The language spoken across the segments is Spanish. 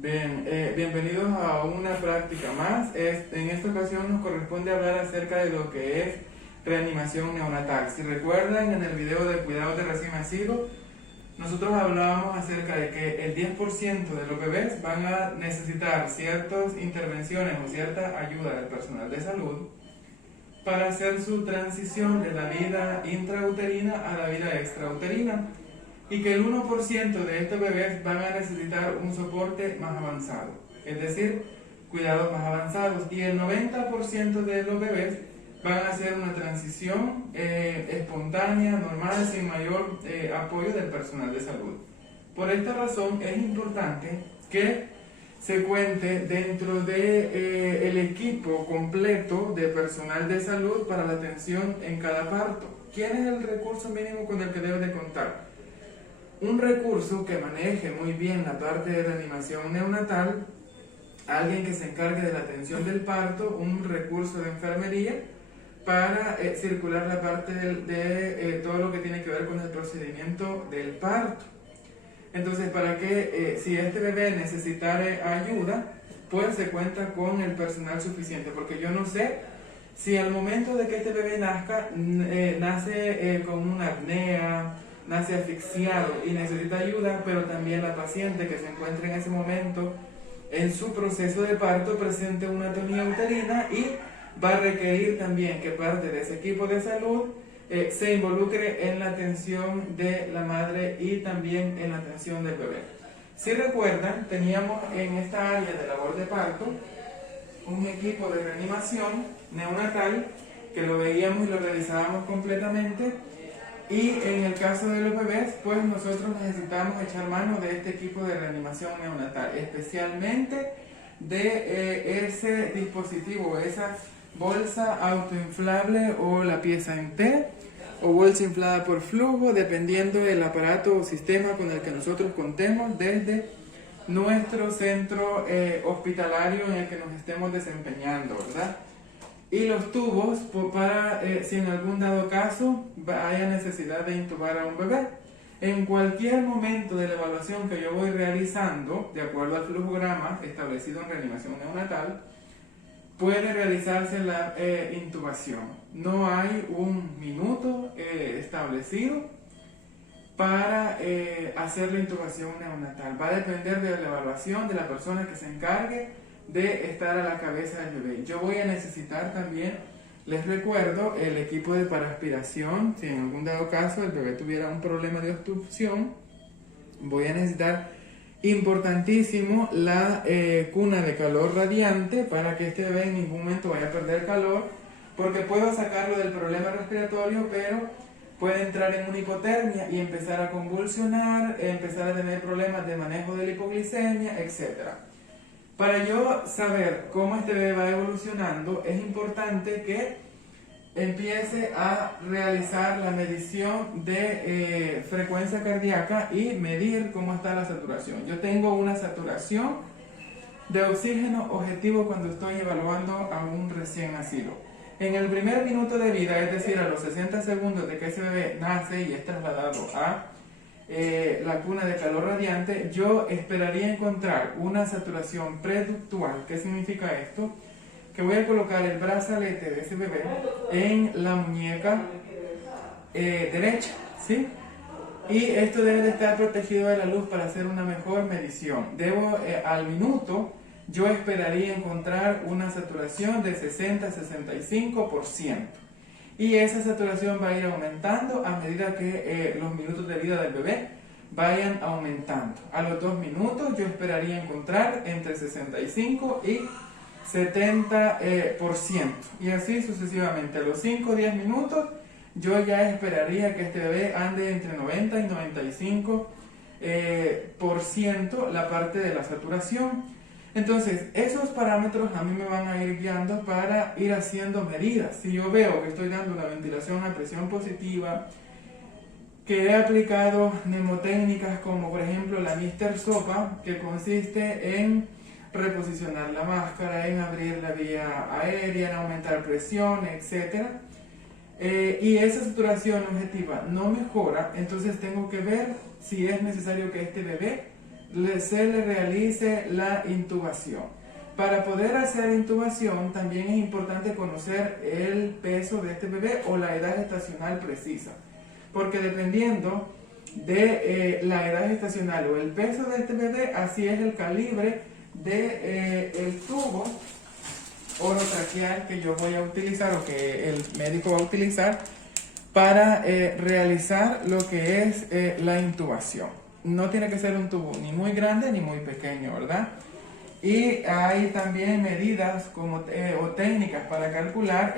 Bien, bienvenidos a una práctica más. En esta ocasión nos corresponde hablar acerca de lo que es reanimación neonatal. Si recuerdan, en el video de cuidado de recién nacido, nosotros hablábamos acerca de que el 10% de los bebés van a necesitar ciertas intervenciones o cierta ayuda del personal de salud para hacer su transición de la vida intrauterina a la vida extrauterina, y que el 1% de estos bebés van a necesitar un soporte más avanzado, es decir, cuidados más avanzados, y el 90% de los bebés van a hacer una transición espontánea, normal, sin mayor apoyo del personal de salud. Por esta razón es importante que se cuente dentro de el equipo completo de personal de salud para la atención en cada parto. ¿Quién es el recurso mínimo con el que debe de contar? Un recurso que maneje muy bien la parte de reanimación neonatal, alguien que se encargue de la atención del parto, un recurso de enfermería para circular la parte de todo lo que tiene que ver con el procedimiento del parto. Entonces, para que si este bebé necesitara ayuda, pues se cuenta con el personal suficiente, porque yo no sé si al momento de que este bebé nazca, nace con una apnea, nace asfixiado y necesita ayuda, pero también la paciente que se encuentra en ese momento en su proceso de parto presente una atonía uterina, y va a requerir también que parte de ese equipo de salud se involucre en la atención de la madre y también en la atención del bebé. Si recuerdan, teníamos en esta área de labor de parto un equipo de reanimación neonatal que lo veíamos y lo realizábamos completamente, y en el caso de los bebés, pues nosotros necesitamos echar mano de este equipo de reanimación neonatal, especialmente de ese dispositivo, esa bolsa autoinflable o la pieza en T o bolsa inflada por flujo, dependiendo del aparato o sistema con el que nosotros contemos desde nuestro centro hospitalario en el que nos estemos desempeñando, ¿verdad? Y los tubos para si en algún dado caso haya necesidad de intubar a un bebé. En cualquier momento de la evaluación que yo voy realizando, de acuerdo al flujograma establecido en reanimación neonatal, puede realizarse la intubación. No hay un minuto establecido para hacer la intubación neonatal. Va a depender de la evaluación de la persona que se encargue de estar a la cabeza del bebé. Yo voy a necesitar también, les recuerdo, el equipo de paraspiración. Si en algún dado caso el bebé tuviera un problema de obstrucción, voy a necesitar, importantísimo, la cuna de calor radiante para que este bebé en ningún momento vaya a perder calor, porque puedo sacarlo del problema respiratorio, pero puede entrar en una hipotermia y empezar a convulsionar, empezar a tener problemas de manejo de la hipoglicemia, etc. Para yo saber cómo este bebé va evolucionando, es importante que empiece a realizar la medición de frecuencia cardíaca y medir cómo está la saturación. Yo tengo una saturación de oxígeno objetivo cuando estoy evaluando a un recién nacido. En el primer minuto de vida, es decir, a los 60 segundos de que ese bebé nace y es trasladado a la cuna de calor radiante, yo esperaría encontrar una saturación preductual. ¿Qué significa esto? Que voy a colocar el brazalete de ese bebé en la muñeca derecha, ¿sí? Y esto debe de estar protegido de la luz para hacer una mejor medición. Al minuto, yo esperaría encontrar una saturación de 60-65%. Y esa saturación va a ir aumentando a medida que los minutos de vida del bebé vayan aumentando. A los 2 minutos yo esperaría encontrar entre 65 y 70%. Y así sucesivamente. A los 5 o 10 minutos yo ya esperaría que este bebé ande entre 90 y 95% la parte de la saturación. Entonces, esos parámetros a mí me van a ir guiando para ir haciendo medidas. Si yo veo que estoy dando una ventilación a presión positiva, que he aplicado mnemotécnicas como por ejemplo la Mr. Sopa, que consiste en reposicionar la máscara, en abrir la vía aérea, en aumentar presión, etc. Y esa saturación objetiva no mejora, entonces tengo que ver si es necesario que este bebé se le realice la intubación. Para poder hacer intubación también es importante conocer el peso de este bebé o la edad gestacional precisa, porque dependiendo de la edad gestacional o el peso de este bebé, así es el calibre de el tubo orotraqueal que yo voy a utilizar o que el médico va a utilizar para realizar lo que es la intubación. No tiene que ser un tubo ni muy grande ni muy pequeño, ¿verdad? Y hay también medidas como, o técnicas para calcular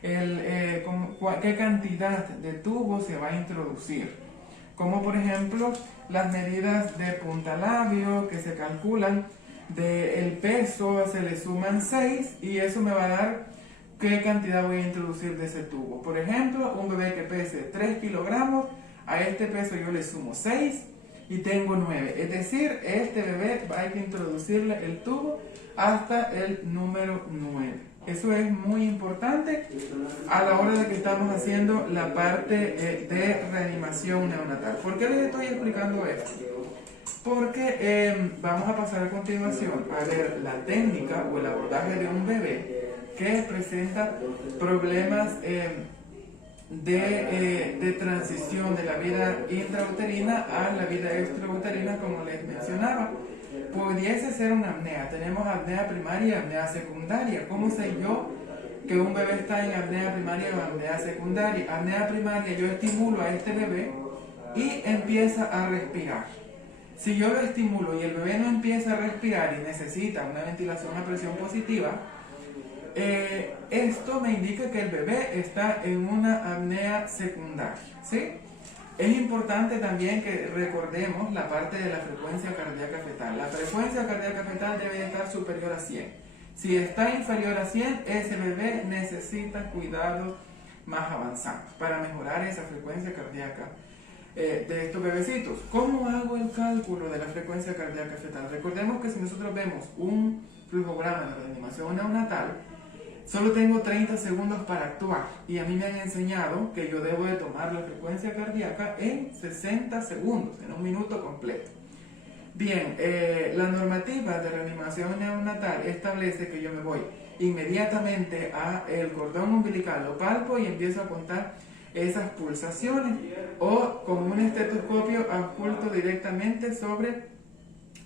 qué cantidad de tubo se va a introducir. Como por ejemplo las medidas de punta labio que se calculan del peso, se le suman 6 y eso me va a dar qué cantidad voy a introducir de ese tubo. Por ejemplo, un bebé que pese 3 kilogramos, a este peso yo le sumo 6 y tengo 9. Es decir, este bebé hay que introducirle el tubo hasta el número 9. Eso es muy importante a la hora de que estamos haciendo la parte de reanimación neonatal. ¿Por qué les estoy explicando esto? Porque vamos a pasar a continuación a ver la técnica o el abordaje de un bebé que presenta problemas de transición de la vida intrauterina a la vida extrauterina, como les mencionaba. Pudiese ser una apnea. Tenemos apnea primaria y apnea secundaria. ¿Cómo sé yo que un bebé está en apnea primaria o apnea secundaria? Apnea primaria, yo estimulo a este bebé y empieza a respirar. Si yo lo estimulo y el bebé no empieza a respirar y necesita una ventilación a presión positiva, esto me indica que el bebé está en una apnea secundaria, ¿sí? Es importante también que recordemos la parte de la frecuencia cardíaca fetal. La frecuencia cardíaca fetal debe estar superior a 100. Si está inferior a 100, ese bebé necesita cuidados más avanzados para mejorar esa frecuencia cardíaca de estos bebecitos. ¿Cómo hago el cálculo de la frecuencia cardíaca fetal? Recordemos que si nosotros vemos un flujograma de reanimación neonatal, solo tengo 30 segundos para actuar y a mí me han enseñado que yo debo de tomar la frecuencia cardíaca en 60 segundos, en un minuto completo. Bien, la normativa de reanimación neonatal establece que yo me voy inmediatamente al cordón umbilical, lo palpo y empiezo a contar esas pulsaciones, o con un estetoscopio oculto directamente sobre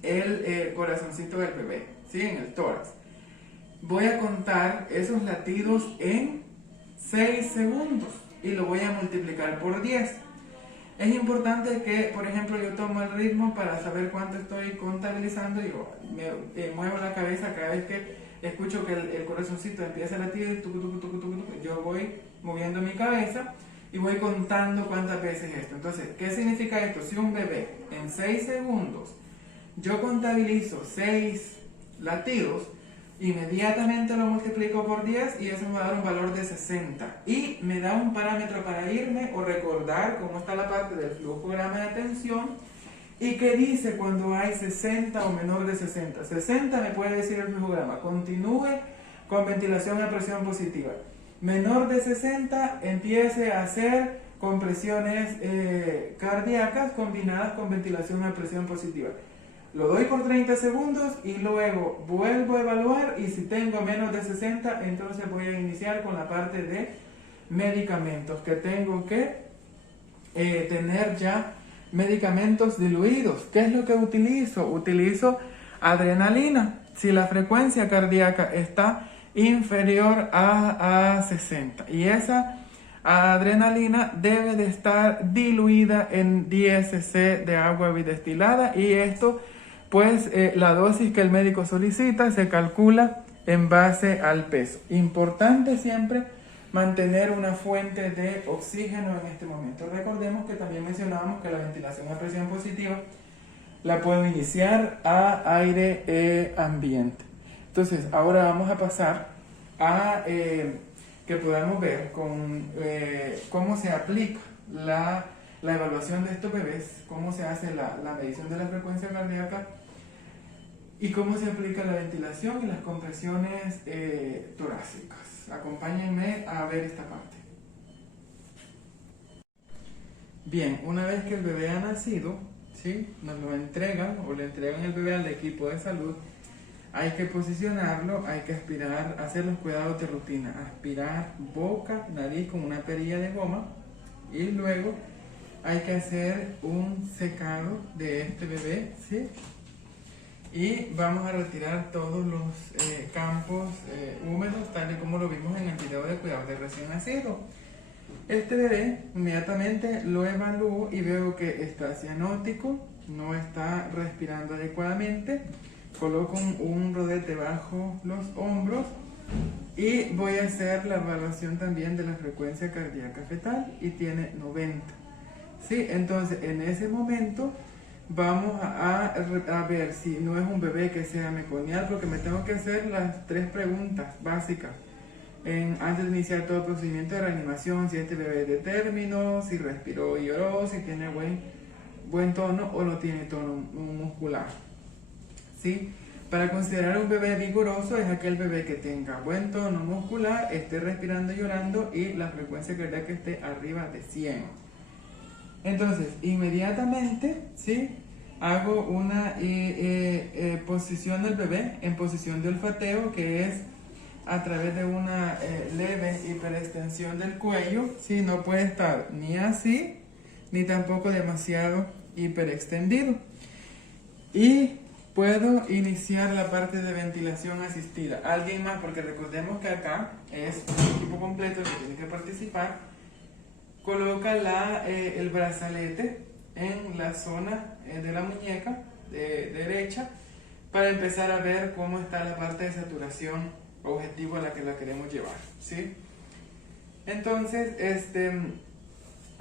el corazoncito del bebé, ¿sí? En el tórax. Voy a contar esos latidos en 6 segundos y lo voy a multiplicar por 10. Es importante que, por ejemplo, yo tomo el ritmo para saber cuánto estoy contabilizando. Yo me muevo la cabeza cada vez que escucho que el corazoncito empieza a latir, yo voy moviendo mi cabeza y voy contando cuántas veces esto. Entonces, ¿qué significa esto? Si un bebé en 6 segundos yo contabilizo 6 latidos, inmediatamente lo multiplico por 10 y eso me va a dar un valor de 60 y me da un parámetro para irme o recordar cómo está la parte del flujograma de tensión y qué dice cuando hay 60 o menor de 60. 60 me puede decir el flujograma, continúe con ventilación a presión positiva. Menor de 60 empiece a hacer compresiones cardíacas combinadas con ventilación a presión positiva. Lo doy por 30 segundos y luego vuelvo a evaluar y si tengo menos de 60, entonces voy a iniciar con la parte de medicamentos, que tengo que tener ya medicamentos diluidos. ¿Qué es lo que utilizo? Utilizo adrenalina. Si la frecuencia cardíaca está inferior a 60 y esa adrenalina debe de estar diluida en 10 cc de agua bidestilada y esto pues la dosis que el médico solicita se calcula en base al peso. Importante siempre mantener una fuente de oxígeno en este momento. Recordemos que también mencionábamos que la ventilación a presión positiva la puedo iniciar a aire ambiente. Entonces, ahora vamos a pasar a que podamos ver cómo se aplica la evaluación de estos bebés, cómo se hace la medición de la frecuencia cardíaca y cómo se aplica la ventilación y las compresiones torácicas. Acompáñenme a ver esta parte. Bien, una vez que el bebé ha nacido, ¿sí? Nos lo entregan o le entregan el bebé al equipo de salud. Hay que posicionarlo, hay que aspirar, hacer los cuidados de rutina, aspirar boca, nariz con una perilla de goma y luego hay que hacer un secado de este bebé, ¿sí? Y vamos a retirar todos los campos húmedos, tal y como lo vimos en el video de cuidado de recién nacido. Este bebé inmediatamente lo evalúo y veo que está cianótico, no está respirando adecuadamente. Coloco un rodete bajo los hombros y voy a hacer la evaluación también de la frecuencia cardíaca fetal y tiene 90. ¿Sí? Entonces en ese momento vamos a ver si no es un bebé que sea meconial, porque me tengo que hacer las 3 preguntas básicas antes de iniciar todo el procedimiento de reanimación: si este bebé es de término, si respiró y lloró, si tiene buen tono o no tiene tono muscular. ¿Sí? Para considerar un bebé vigoroso es aquel bebé que tenga buen tono muscular, esté respirando y llorando y la frecuencia cardíaca esté arriba de 100. Entonces, inmediatamente, ¿sí?, hago una posición del bebé en posición de olfateo, que es a través de una leve hiperextensión del cuello, ¿sí? No puede estar ni así, ni tampoco demasiado hiperextendido. Y puedo iniciar la parte de ventilación asistida. Alguien más, porque recordemos que acá es un equipo completo que tiene que participar, coloca el brazalete en la zona de la muñeca derecha para empezar a ver cómo está la parte de saturación objetivo a la que la queremos llevar, ¿sí? Entonces,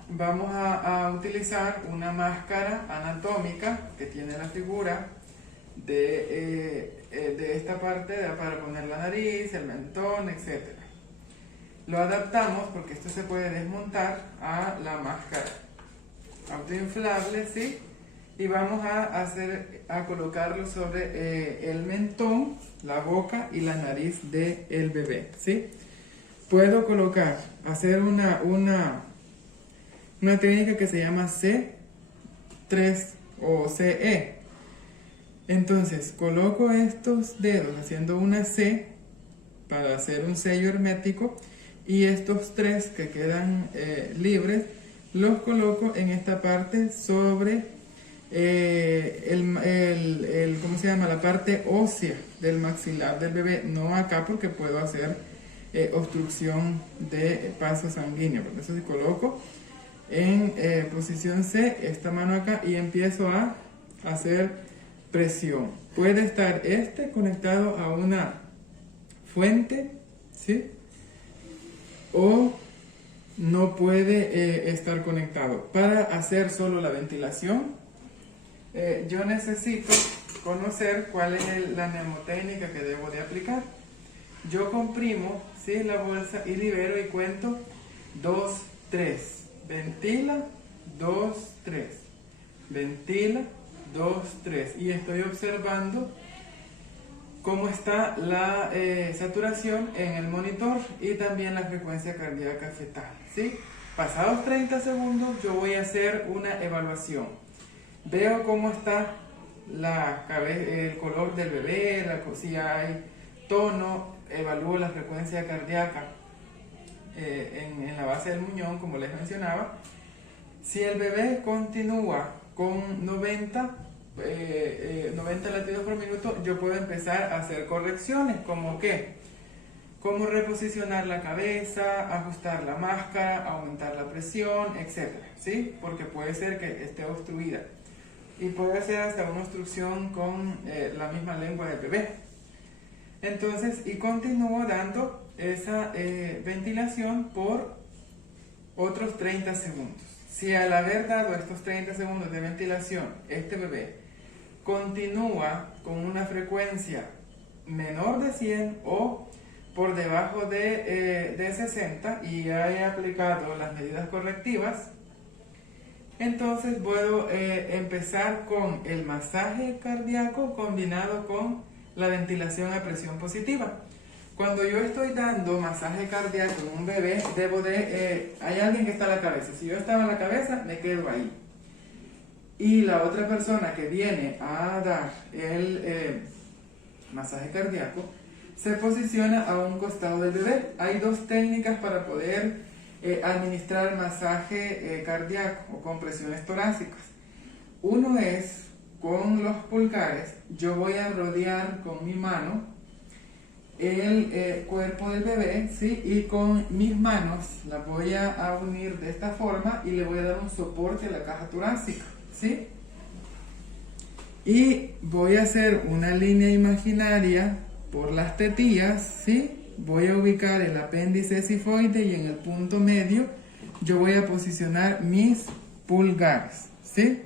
vamos a utilizar una máscara anatómica que tiene la figura de esta parte para poner la nariz, el mentón, etc. Lo adaptamos, porque esto se puede desmontar, a la máscara autoinflable, ¿sí? Y vamos a colocarlo sobre el mentón, la boca y la nariz del bebé, ¿sí? Puedo hacer una técnica que se llama C3 o CE. Entonces, coloco estos dedos haciendo una C para hacer un sello hermético, y estos 3 que quedan libres los coloco en esta parte sobre ¿cómo se llama?, la parte ósea del maxilar del bebé, no acá porque puedo hacer obstrucción de paso sanguíneo. Por eso, si coloco en posición C esta mano acá y empiezo a hacer presión, puede estar conectado a una fuente, ¿sí?, o no puede estar conectado. Para hacer solo la ventilación, yo necesito conocer cuál es la mnemotécnica que debo de aplicar. Yo comprimo, ¿sí?, la bolsa y libero y cuento 2, 3. Ventila, 2, 3. Ventila, 2, 3. Y estoy observando cómo está la saturación en el monitor y también la frecuencia cardíaca fetal, ¿sí? Pasados 30 segundos yo voy a hacer una evaluación. Veo cómo está el color del bebé, si hay tono, evalúo la frecuencia cardíaca en la base del muñón, como les mencionaba. Si el bebé continúa con 90 latidos por minuto, yo puedo empezar a hacer correcciones, como cómo reposicionar la cabeza, ajustar la máscara, aumentar la presión, etc. ¿Sí? Porque puede ser que esté obstruida y puede ser hasta una obstrucción con la misma lengua del bebé. Entonces, y continúo dando esa ventilación por otros 30 segundos. Si al haber dado estos 30 segundos de ventilación, este bebé continúa con una frecuencia menor de 100 o por debajo de 60 y he aplicado las medidas correctivas, entonces puedo empezar con el masaje cardíaco combinado con la ventilación a presión positiva. Cuando yo estoy dando masaje cardíaco en un bebé, hay alguien que está a la cabeza. Si yo estaba a la cabeza, me quedo ahí. y la otra persona que viene a dar el masaje cardíaco se posiciona a un costado del bebé. Hay dos técnicas para poder administrar masaje cardíaco o compresiones torácicas. Uno es con los pulgares. Yo voy a rodear con mi mano el cuerpo del bebé, ¿sí? Y con mis manos las voy a unir de esta forma y le voy a dar un soporte a la caja torácica, ¿sí? Y voy a hacer una línea imaginaria por las tetillas, ¿sí? Voy a ubicar el apéndice sifoide y en el punto medio yo voy a posicionar mis pulgares, ¿sí?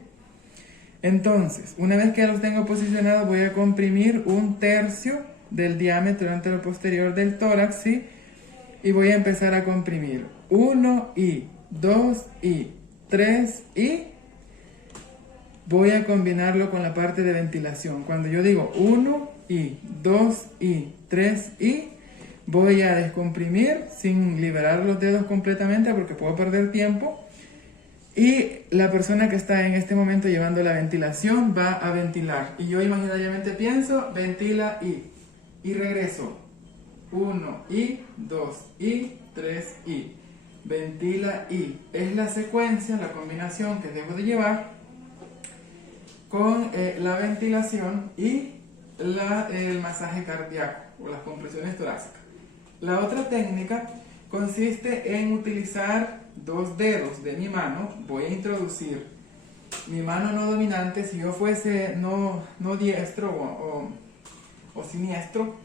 Entonces, una vez que los tengo posicionados, voy a comprimir 1/3 del diámetro anteroposterior del tórax, ¿sí? Y voy a empezar a comprimir 1 y 2 y 3 y voy a combinarlo con la parte de ventilación. Cuando yo digo 1 y 2 y 3 y voy a descomprimir sin liberar los dedos completamente porque puedo perder tiempo. Y la persona que está en este momento llevando la ventilación va a ventilar. Y yo imaginariamente pienso, ventila y regreso. 1 y 2 y 3 y ventila y. Es la secuencia, la combinación que debo de llevar con la ventilación y el masaje cardíaco o las compresiones torácicas. La otra técnica consiste en utilizar 2 dedos de mi mano. Voy a introducir mi mano no dominante. Si yo fuese no diestro o siniestro,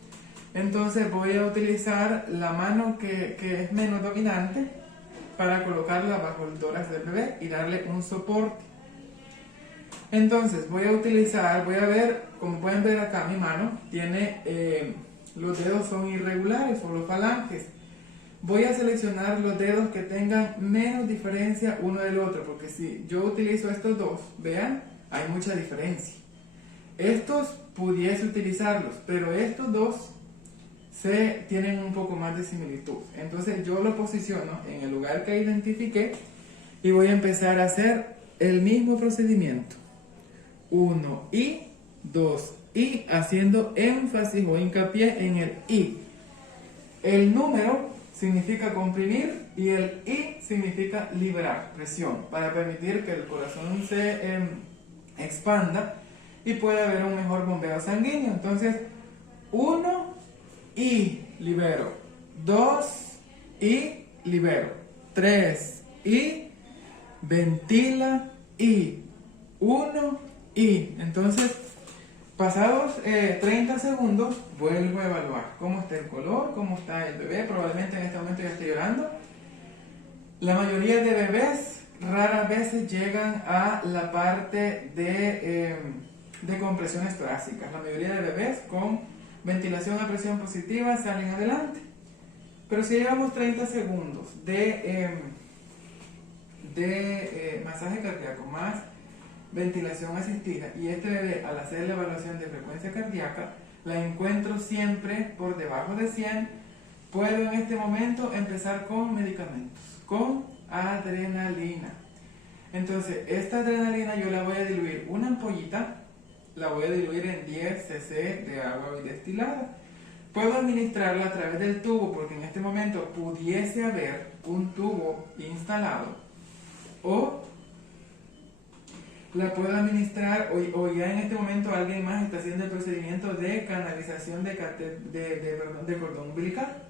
entonces voy a utilizar la mano que es menos dominante para colocarla bajo el tórax del bebé y darle un soporte. Entonces voy a ver, como pueden ver acá mi mano, tiene, los dedos son irregulares o los falanges. Voy a seleccionar los dedos que tengan menos diferencia uno del otro, porque si yo utilizo estos dos, vean, hay mucha diferencia. Estos pudiese utilizarlos, pero estos dos tienen un poco más de similitud. Entonces yo lo posiciono en el lugar que identifiqué y voy a empezar a hacer el mismo procedimiento. 1 y 2 y, haciendo énfasis o hincapié en el I. El número significa comprimir y el I significa liberar presión para permitir que el corazón se expanda y pueda haber un mejor bombeo sanguíneo. Entonces, 1 y libero, 2 y libero, 3 y ventila y 1 y. Entonces, pasados 30 segundos, vuelvo a evaluar cómo está el color, cómo está el bebé. Probablemente en este momento ya esté llorando. La mayoría de bebés raras veces llegan a la parte de compresiones torácicas. La mayoría de bebés con ventilación a presión positiva salen adelante. Pero si llevamos 30 segundos de masaje cardíaco más ventilación asistida y este bebé, al hacer la evaluación de frecuencia cardíaca, la encuentro siempre por debajo de 100, puedo en este momento empezar con medicamentos, con adrenalina. Entonces, esta adrenalina yo la voy a diluir, una ampollita, la voy a diluir en 10 cc de agua destilada. Puedo administrarla a través del tubo, porque en este momento pudiese haber un tubo instalado, o la puedo administrar, o ya en este momento alguien más está haciendo el procedimiento de canalización de cordón umbilical,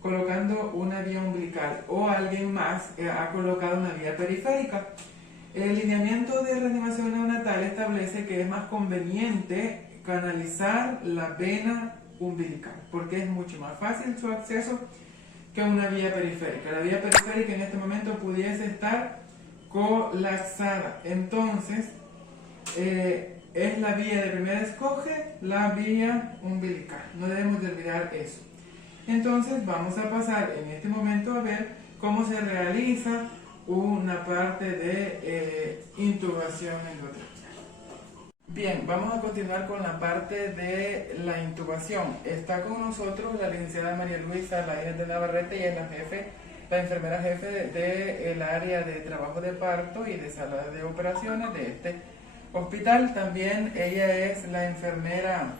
colocando una vía umbilical, o alguien más ha colocado una vía periférica. El lineamiento de reanimación neonatal establece que es más conveniente canalizar la vena umbilical, porque es mucho más fácil su acceso que una vía periférica. La vía periférica en este momento pudiese estar colapsada. Entonces, es la vía de primer escoge, la vía umbilical. No debemos de olvidar eso. Entonces, vamos a pasar en este momento a ver cómo se realiza una parte de intubación endotraqueal. Bien, vamos a continuar con la parte de la intubación. Está con nosotros la licenciada María Luisa Laínez de Navarrete y es la enfermera jefe del área de trabajo de parto y de sala de operaciones de este hospital. También ella es la enfermera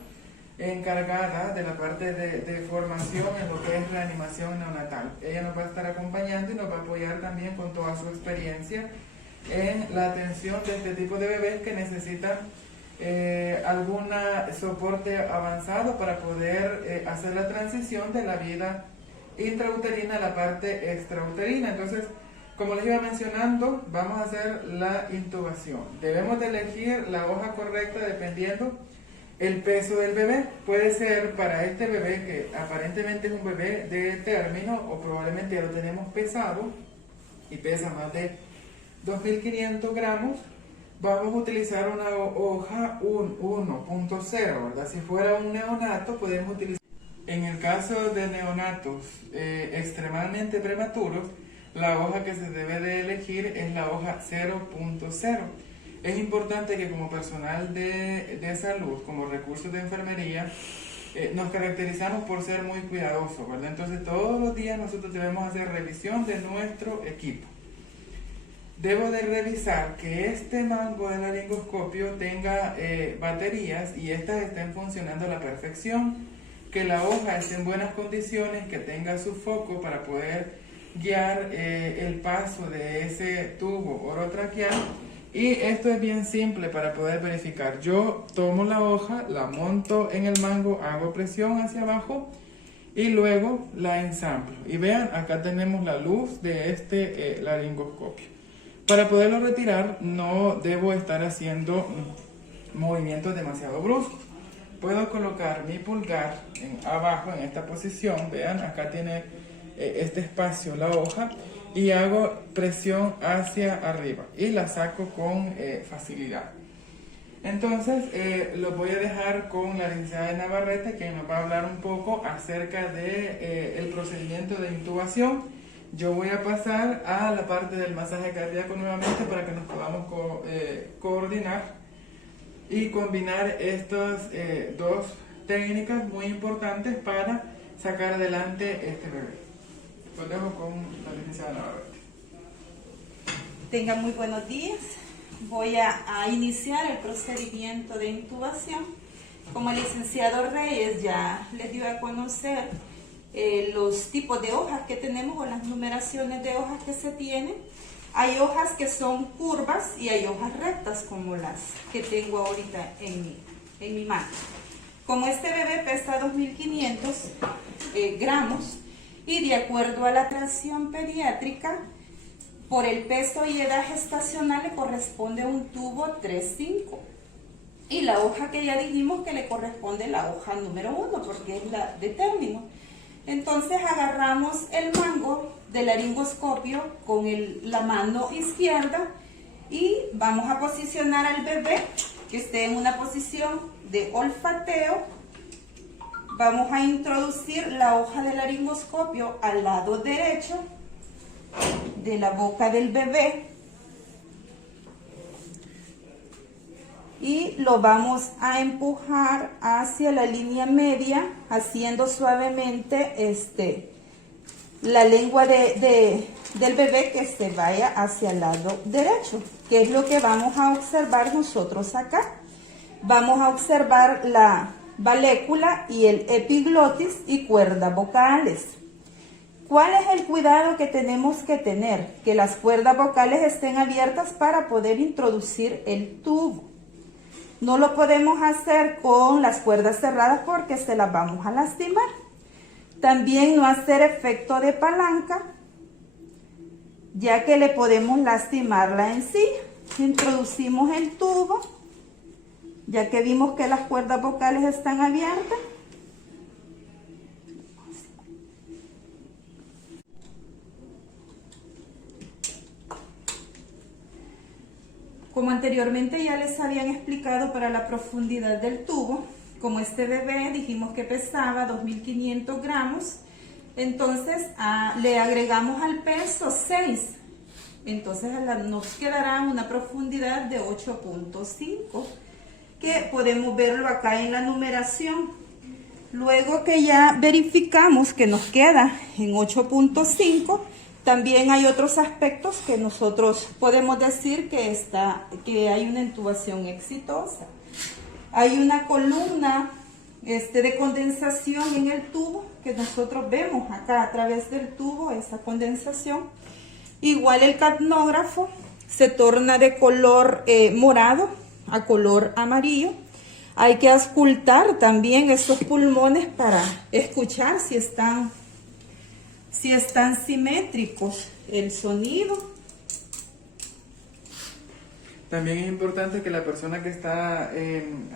encargada de la parte de formación en lo que es reanimación neonatal. Ella nos va a estar acompañando y nos va a apoyar también con toda su experiencia en la atención de este tipo de bebés que necesitan algún soporte avanzado para poder hacer la transición de la vida intrauterina a la parte extrauterina. Entonces, como les iba mencionando, vamos a hacer la intubación. Debemos de elegir la hoja correcta dependiendo el peso del bebé. Puede ser para este bebé que aparentemente es un bebé de término o probablemente ya lo tenemos pesado y pesa más de 2.500 gramos, vamos a utilizar una hoja 1.0, ¿verdad? Si fuera un neonato podemos utilizar. En el caso de neonatos extremadamente prematuros, la hoja que se debe de elegir es la hoja 0.0. Es importante que como personal de salud, como recursos de enfermería, nos caracterizamos por ser muy cuidadosos, ¿verdad? Entonces todos los días nosotros debemos hacer revisión de nuestro equipo. Debo de revisar que este mango de laringoscopio tenga baterías y estas estén funcionando a la perfección, que la hoja esté en buenas condiciones, que tenga su foco para poder guiar el paso de ese tubo orotraqueal. Y esto es bien simple para poder verificar. Yo tomo la hoja, la monto en el mango, hago presión hacia abajo y luego la ensamblo. Y vean, acá tenemos la luz de este laringoscopio. Para poderlo retirar no debo estar haciendo movimientos demasiado bruscos. Puedo colocar mi pulgar abajo en esta posición. Vean, acá tiene este espacio la hoja y hago presión hacia arriba y la saco con facilidad. Entonces lo voy a dejar con la licenciada Navarrete, que nos va a hablar un poco acerca de el procedimiento de intubación. Yo voy a pasar a la parte del masaje cardíaco nuevamente para que nos podamos coordinar y combinar estas dos técnicas muy importantes para sacar adelante este bebé. Lo dejo con la licenciada Navarrete. Tengan muy buenos días. Voy a iniciar el procedimiento de intubación. Como el licenciado Reyes ya les dio a conocer los tipos de hojas que tenemos o las numeraciones de hojas que se tienen. Hay hojas que son curvas y hay hojas rectas como las que tengo ahorita en mi mano. Como este bebé pesa 2.500 gramos y de acuerdo a la tracción pediátrica, por el peso y edad gestacional le corresponde un tubo 3.5. Y la hoja que ya dijimos que le corresponde la hoja número 1 porque es la de término. Entonces agarramos el mango del laringoscopio con la mano izquierda y vamos a posicionar al bebé que esté en una posición de olfateo. Vamos a introducir la hoja del laringoscopio al lado derecho de la boca del bebé y lo vamos a empujar hacia la línea media, haciendo suavemente la lengua del bebé que se vaya hacia el lado derecho, que es lo que vamos a observar nosotros acá. Vamos a observar la valécula y el epiglotis y cuerdas vocales. ¿Cuál es el cuidado que tenemos que tener? Que las cuerdas vocales estén abiertas para poder introducir el tubo. No lo podemos hacer con las cuerdas cerradas porque se las vamos a lastimar. También no hacer efecto de palanca, ya que le podemos lastimar la encía. Introducimos el tubo, ya que vimos que las cuerdas vocales están abiertas. Como anteriormente ya les habían explicado para la profundidad del tubo, como este bebé dijimos que pesaba 2.500 gramos, entonces le agregamos al peso 6. Entonces nos quedará una profundidad de 8.5, que podemos verlo acá en la numeración. Luego que ya verificamos que nos queda en 8.5, También hay otros aspectos que nosotros podemos decir que hay una intubación exitosa. Hay una columna de condensación en el tubo que nosotros vemos acá a través del tubo, esa condensación. Igual el capnógrafo se torna de color morado a color amarillo. Hay que auscultar también esos pulmones para escuchar si están simétricos el sonido. También es importante que la persona que está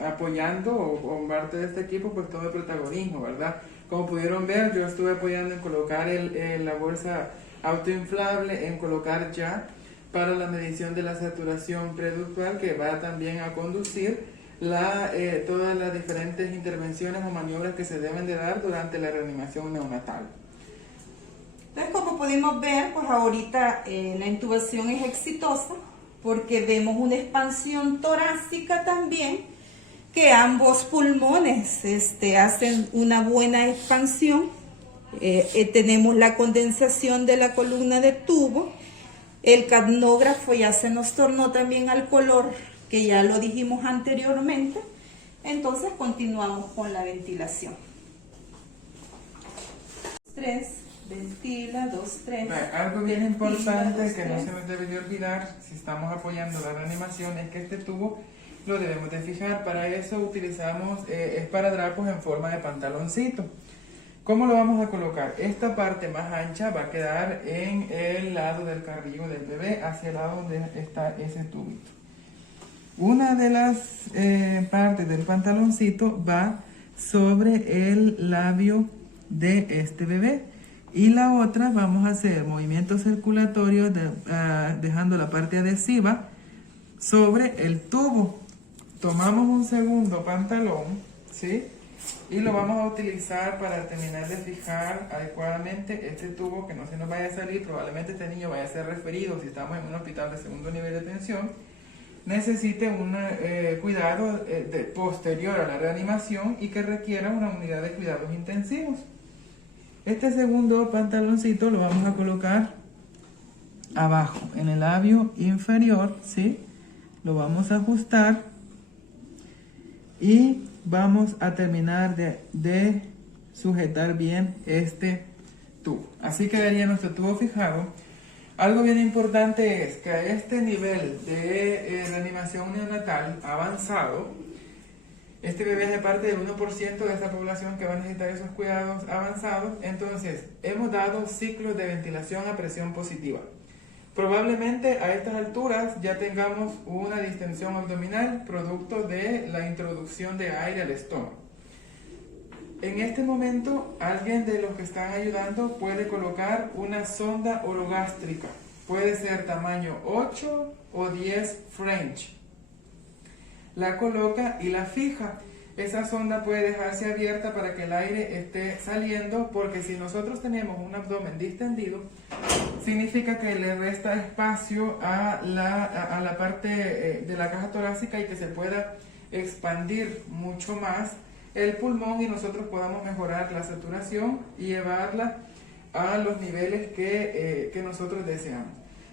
apoyando o parte de este equipo pues tome protagonismo, ¿verdad? Como pudieron ver, yo estuve apoyando en colocar la bolsa autoinflable, en colocar ya para la medición de la saturación preductal, que va también a conducir todas las diferentes intervenciones o maniobras que se deben de dar durante la reanimación neonatal. Entonces, como pudimos ver, pues ahorita la intubación es exitosa porque vemos una expansión torácica también, que ambos pulmones hacen una buena expansión. Tenemos la condensación de la columna de tubo. El capnógrafo ya se nos tornó también al color que ya lo dijimos anteriormente. Entonces continuamos con la ventilación. 3, ventila, 2, 3. Algo bien importante que no se nos debe de olvidar si estamos apoyando la reanimación es que este tubo lo debemos de fijar. Para eso utilizamos esparadrapos en forma de pantaloncito. ¿Cómo lo vamos a colocar? Esta parte más ancha va a quedar en el lado del carrillo del bebé, hacia el lado donde está ese tubito. Una de las partes del pantaloncito va sobre el labio de este bebé y la otra vamos a hacer movimientos circulatorios dejando la parte adhesiva sobre el tubo. Tomamos un segundo pantalón, ¿sí? Y lo vamos a utilizar para terminar de fijar adecuadamente este tubo, que no se nos vaya a salir. Probablemente este niño vaya a ser referido, si estamos en un hospital de segundo nivel de atención, necesite un cuidado posterior a la reanimación y que requiera una unidad de cuidados intensivos. Este segundo pantaloncito lo vamos a colocar abajo, en el labio inferior, ¿sí? Lo vamos a ajustar y vamos a terminar de sujetar bien este tubo. Así quedaría nuestro tubo fijado. Algo bien importante es que a este nivel de reanimación neonatal avanzado, este bebé es parte del 1% de esta población que va a necesitar esos cuidados avanzados. Entonces, hemos dado ciclos de ventilación a presión positiva. Probablemente a estas alturas ya tengamos una distensión abdominal producto de la introducción de aire al estómago. En este momento, alguien de los que están ayudando puede colocar una sonda orogástrica. Puede ser tamaño 8 o 10 French. La coloca y la fija. Esa sonda puede dejarse abierta para que el aire esté saliendo, porque si nosotros tenemos un abdomen distendido, significa que le resta espacio a la parte de la caja torácica y que se pueda expandir mucho más el pulmón y nosotros podamos mejorar la saturación y llevarla a los niveles que nosotros deseamos.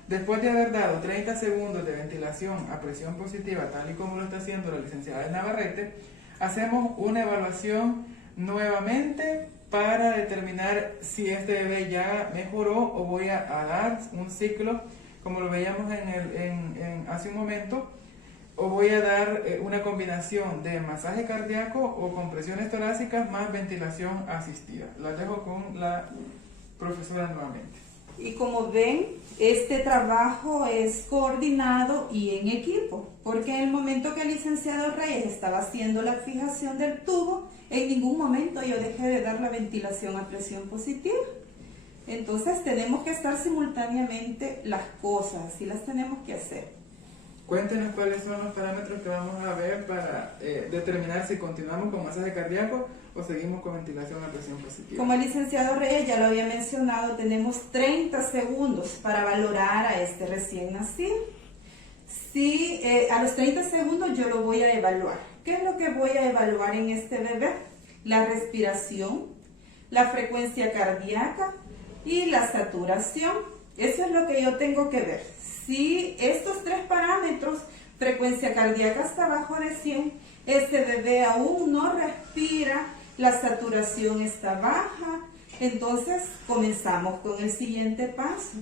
Después de haber dado 30 segundos de ventilación a presión positiva, tal y como lo está haciendo la licenciada Navarrete, hacemos una evaluación nuevamente para determinar si este bebé ya mejoró o voy a dar un ciclo, como lo veíamos hace un momento, o voy a dar una combinación de masaje cardíaco o compresiones torácicas más ventilación asistida. La dejo con la profesora nuevamente. Y como ven, este trabajo es coordinado y en equipo, porque en el momento que el licenciado Reyes estaba haciendo la fijación del tubo, en ningún momento yo dejé de dar la ventilación a presión positiva. Entonces tenemos que estar simultáneamente las cosas, y las tenemos que hacer. Cuéntenos cuáles son los parámetros que vamos a ver para determinar si continuamos con masaje cardíaco o seguimos con ventilación a presión positiva. Como el licenciado Reyes ya lo había mencionado, tenemos 30 segundos para valorar a este recién nacido. Si a los 30 segundos yo lo voy a evaluar. ¿Qué es lo que voy a evaluar en este bebé? La respiración, la frecuencia cardíaca y la saturación. Eso es lo que yo tengo que ver. Si estos tres parámetros, frecuencia cardíaca está bajo de 100, este bebé aún no respira, la saturación está baja, entonces comenzamos con el siguiente paso,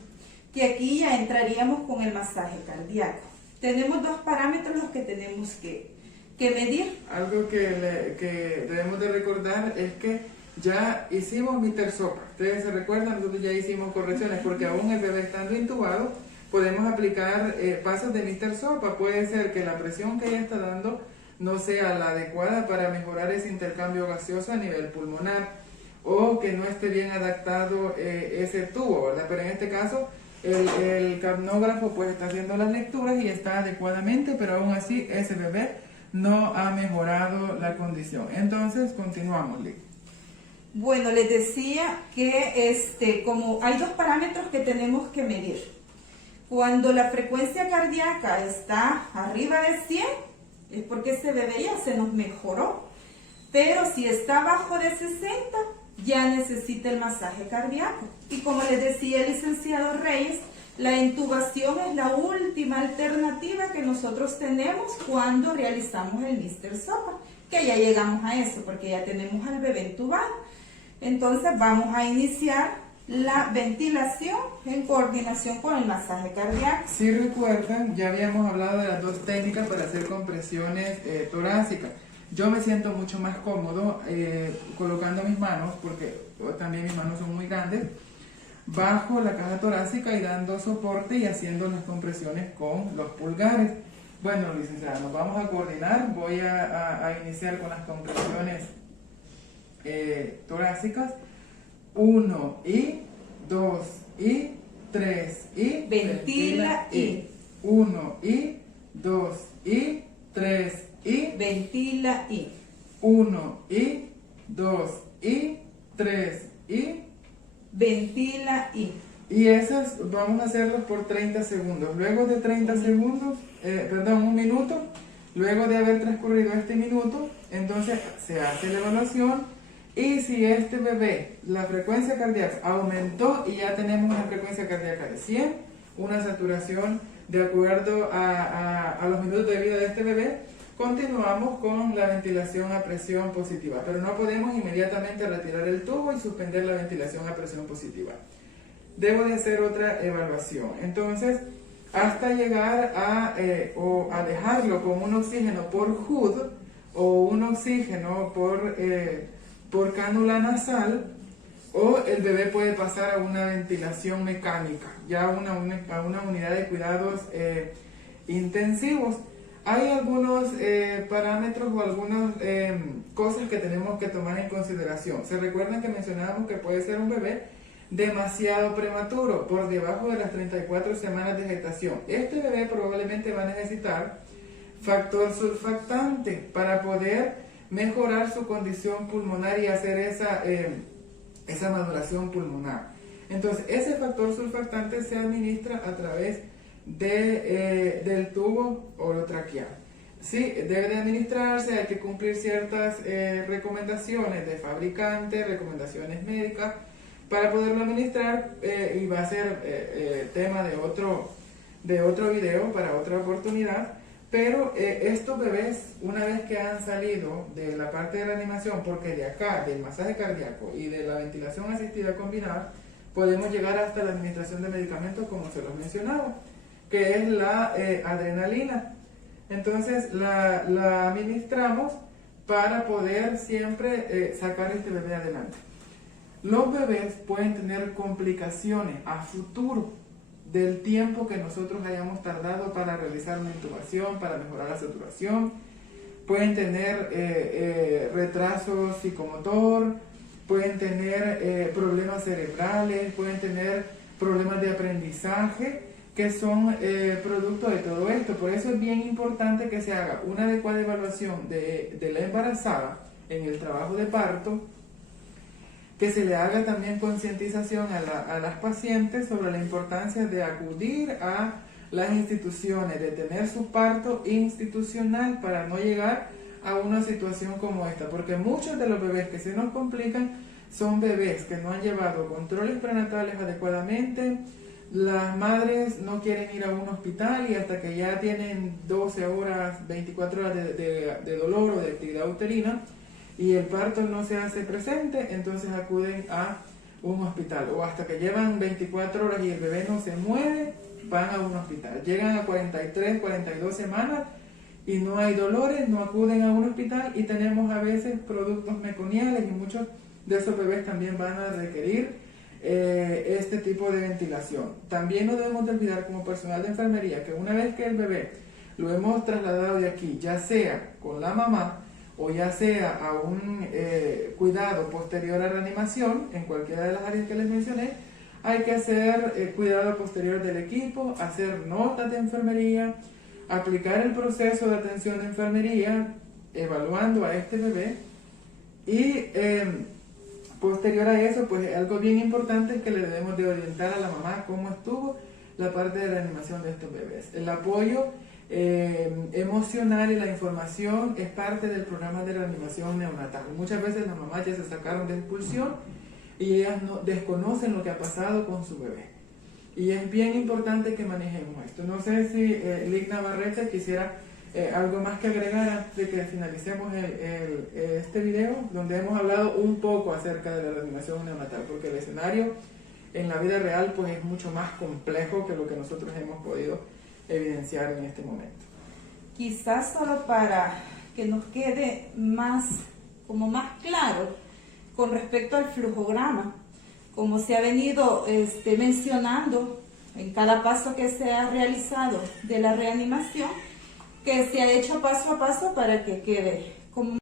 que aquí ya entraríamos con el masaje cardíaco. Tenemos dos parámetros los que tenemos que medir. Algo que debemos de recordar es que ya hicimos Mr. Sopa. Ustedes se recuerdan, nosotros ya hicimos correcciones porque aún el bebé estando intubado podemos aplicar pasos de Mr. Sopa. Puede ser que la presión que ella está dando no sea la adecuada para mejorar ese intercambio gaseoso a nivel pulmonar o que no esté bien adaptado ese tubo, ¿verdad? Pero en este caso el capnógrafo pues está haciendo las lecturas y está adecuadamente, pero aún así ese bebé no ha mejorado la condición. Entonces continuamos, Lick. Bueno, les decía que como hay dos parámetros que tenemos que medir. Cuando la frecuencia cardíaca está arriba de 100, es porque ese bebé ya se nos mejoró. Pero si está abajo de 60, ya necesita el masaje cardíaco. Y como les decía el licenciado Reyes, la intubación es la última alternativa que nosotros tenemos cuando realizamos el Mr. Sopa, que ya llegamos a eso porque ya tenemos al bebé intubado. Entonces vamos a iniciar la ventilación en coordinación con el masaje cardíaco. Si recuerdan, ya habíamos hablado de las dos técnicas para hacer compresiones torácicas. Yo me siento mucho más cómodo colocando mis manos, porque también mis manos son muy grandes, bajo la caja torácica y dando soporte y haciendo las compresiones con los pulgares. Bueno, licenciada, nos vamos a coordinar. Voy a iniciar con las compresiones torácicas. 1 y 2 y 3 y ventila y 1 y 2 y 3 y ventila y 1 y 2 y 3 y ventila y esas vamos a hacerlos por 30 segundos. Luego de 30 segundos, un minuto, luego de haber transcurrido este minuto, entonces se hace la evaluación. Y si este bebé, la frecuencia cardíaca aumentó y ya tenemos una frecuencia cardíaca de 100, una saturación de acuerdo a los minutos de vida de este bebé, continuamos con la ventilación a presión positiva. Pero no podemos inmediatamente retirar el tubo y suspender la ventilación a presión positiva. Debo de hacer otra evaluación. Entonces, hasta llegar a dejarlo con un oxígeno por HUD o un oxígeno por cánula nasal, o el bebé puede pasar a una ventilación mecánica, ya a una unidad de cuidados intensivos. Hay algunos parámetros o algunas cosas que tenemos que tomar en consideración. Se recuerdan que mencionábamos que puede ser un bebé demasiado prematuro, por debajo de las 34 semanas de gestación. Este bebé probablemente va a necesitar factor surfactante para poder mejorar su condición pulmonar y hacer esa maduración pulmonar. Entonces, ese factor surfactante se administra a través del tubo orotraqueal. Sí, debe de administrarse, hay que cumplir ciertas recomendaciones de fabricante, recomendaciones médicas para poderlo administrar, y va a ser tema de otro video para otra oportunidad. Pero estos bebés, una vez que han salido de la parte de reanimación, porque de acá, del masaje cardíaco y de la ventilación asistida combinada, podemos llegar hasta la administración de medicamentos, como se los mencionaba, que es la adrenalina. Entonces la administramos para poder siempre sacar este bebé adelante. Los bebés pueden tener complicaciones a futuro del tiempo que nosotros hayamos tardado para realizar una intubación, para mejorar la saturación. Pueden tener retraso psicomotor, pueden tener problemas cerebrales, pueden tener problemas de aprendizaje que son producto de todo esto. Por eso es bien importante que se haga una adecuada evaluación de la embarazada en el trabajo de parto, que se le haga también concientización a las pacientes sobre la importancia de acudir a las instituciones, de tener su parto institucional para no llegar a una situación como esta, porque muchos de los bebés que se nos complican son bebés que no han llevado controles prenatales adecuadamente, las madres no quieren ir a un hospital y hasta que ya tienen 12 horas, 24 horas de dolor o de actividad uterina y el parto no se hace presente, entonces acuden a un hospital. O hasta que llevan 24 horas y el bebé no se mueve, van a un hospital. Llegan a 43, 42 semanas y no hay dolores, no acuden a un hospital y tenemos a veces productos meconiales y muchos de esos bebés también van a requerir este tipo de ventilación. También no debemos de olvidar como personal de enfermería que una vez que el bebé lo hemos trasladado de aquí, ya sea con la mamá o ya sea a un cuidado posterior a reanimación, en cualquiera de las áreas que les mencioné, hay que hacer cuidado posterior del equipo, hacer notas de enfermería, aplicar el proceso de atención de enfermería, evaluando a este bebé y posterior a eso, pues algo bien importante es que le debemos de orientar a la mamá cómo estuvo la parte de reanimación de estos bebés. El apoyo emocional y la información es parte del programa de reanimación neonatal. Muchas veces las mamás ya se sacaron de expulsión y ellas no, desconocen lo que ha pasado con su bebé. Y es bien importante que manejemos esto. No sé si Ligna Barrecha quisiera algo más que agregar antes de que finalicemos este video, donde hemos hablado un poco acerca de la reanimación neonatal, porque el escenario en la vida real pues es mucho más complejo que lo que nosotros hemos podido evidenciar en este momento. Quizás solo para que nos quede más claro con respecto al flujograma, como se ha venido mencionando en cada paso que se ha realizado de la reanimación, que se ha hecho paso a paso para que quede como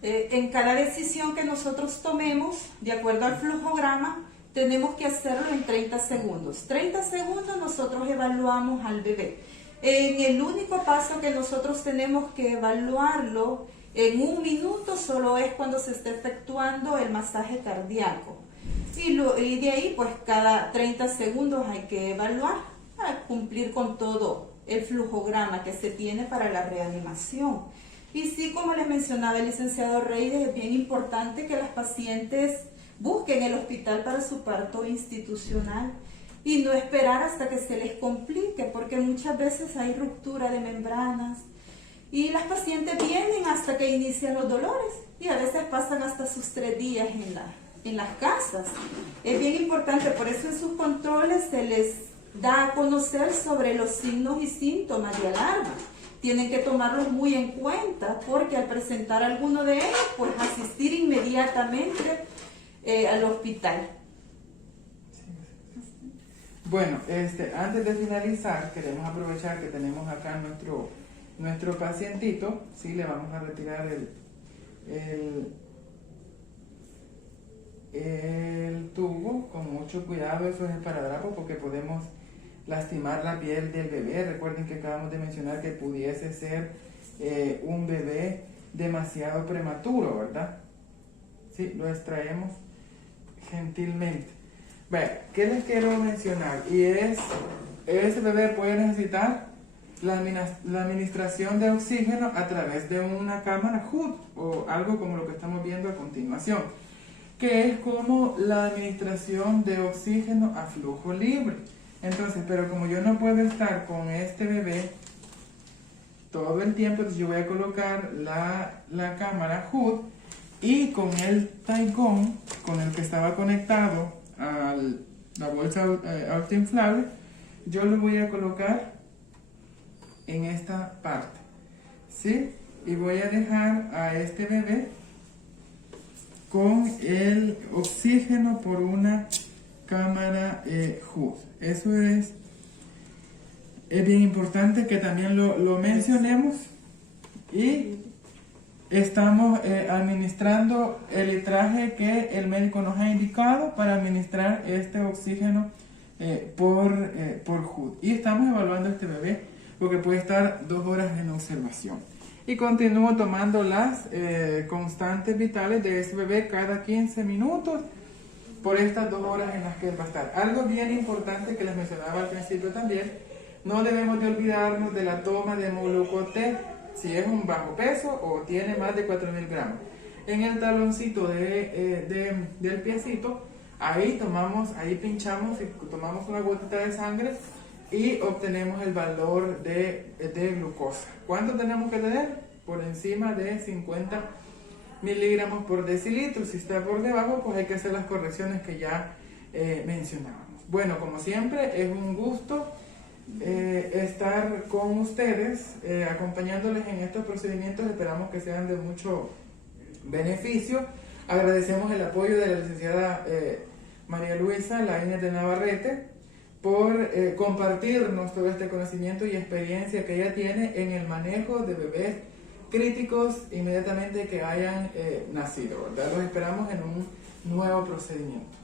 en cada decisión que nosotros tomemos, de acuerdo al flujograma, tenemos que hacerlo en 30 segundos. 30 segundos nosotros evaluamos al bebé. En el único paso que nosotros tenemos que evaluarlo en 1 minuto solo es cuando se está efectuando el masaje cardíaco. Y de ahí, pues cada 30 segundos hay que evaluar para cumplir con todo el flujograma que se tiene para la reanimación. Y sí, como les mencionaba el licenciado Reyes, es bien importante que las pacientes busquen el hospital para su parto institucional y no esperar hasta que se les complique, porque muchas veces hay ruptura de membranas y las pacientes vienen hasta que inician los dolores y a veces pasan hasta sus 3 días en las casas. Es bien importante, por eso en sus controles se les da a conocer sobre los signos y síntomas de alarma. Tienen que tomarlos muy en cuenta porque al presentar alguno de ellos, pues asistir inmediatamente al hospital. Bueno, antes de finalizar, queremos aprovechar que tenemos acá nuestro pacientito. Sí, le vamos a retirar el tubo con mucho cuidado. Eso es esparadrapo porque podemos lastimar la piel del bebé. Recuerden que acabamos de mencionar que pudiese ser un bebé demasiado prematuro, ¿verdad? Sí, lo extraemos gentilmente. Bueno, ¿qué les quiero mencionar? Y ese bebé puede necesitar la administración de oxígeno a través de una cámara HUD o algo como lo que estamos viendo a continuación, que es como la administración de oxígeno a flujo libre. Entonces, pero como yo no puedo estar con este bebé todo el tiempo, entonces yo voy a colocar la cámara HUD y con el taigón con el que estaba conectado a la bolsa autoinflable, yo lo voy a colocar en esta parte, ¿sí? Y voy a dejar a este bebé con el oxígeno por una cámara HUD. Eso es bien importante que también lo mencionemos. Y estamos administrando el litraje que el médico nos ha indicado para administrar este oxígeno por HUD. Y estamos evaluando a este bebé porque puede estar 2 horas en observación. Y continúo tomando las constantes vitales de ese bebé cada 15 minutos por estas 2 horas en las que él va a estar. Algo bien importante que les mencionaba al principio también, no debemos de olvidarnos de la toma de Molucote si es un bajo peso o tiene más de 4.000 gramos. En el taloncito del piecito Ahí pinchamos y tomamos una gotita de sangre y obtenemos el valor de glucosa. ¿Cuánto tenemos que tener? Por encima de 50 miligramos por decilitro. Si está por debajo, pues hay que hacer las correcciones que ya mencionábamos. Bueno, como siempre, es un gusto estar con ustedes, acompañándoles en estos procedimientos. Esperamos que sean de mucho beneficio. Agradecemos el apoyo de la licenciada María Luisa Laínez de Navarrete por compartirnos todo este conocimiento y experiencia que ella tiene en el manejo de bebés críticos inmediatamente que hayan nacido, ¿verdad? Los esperamos en un nuevo procedimiento.